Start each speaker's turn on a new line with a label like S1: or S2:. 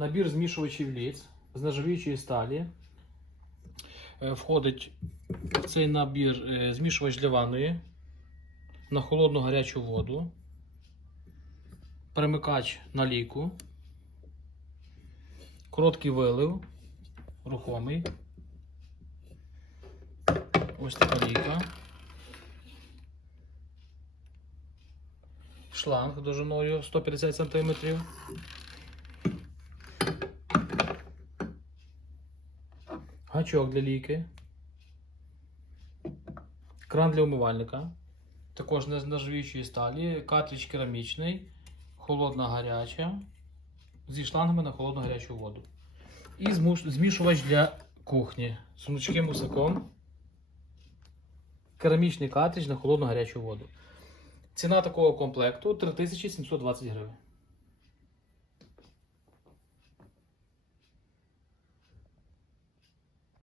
S1: набір змішувачів ліц з нержавіючої сталі. Е, Входить в цей набір е, змішувач для ванної на холодну гарячу воду, перемикач на ліку, короткий вилив, рухомий. Ось така ліка. Шланг довжиною 150 см. Гачок для ліки. Кран для умивальника. Також не з нержавіючої сталі. Картридж керамічний. Холодна гаряча. Зі шлангами на холодну гарячу воду. І змішувач для кухні. З гнучким усаком. Керамічний картридж на холодну гарячу воду. Ціна такого комплекту 3720 гривень.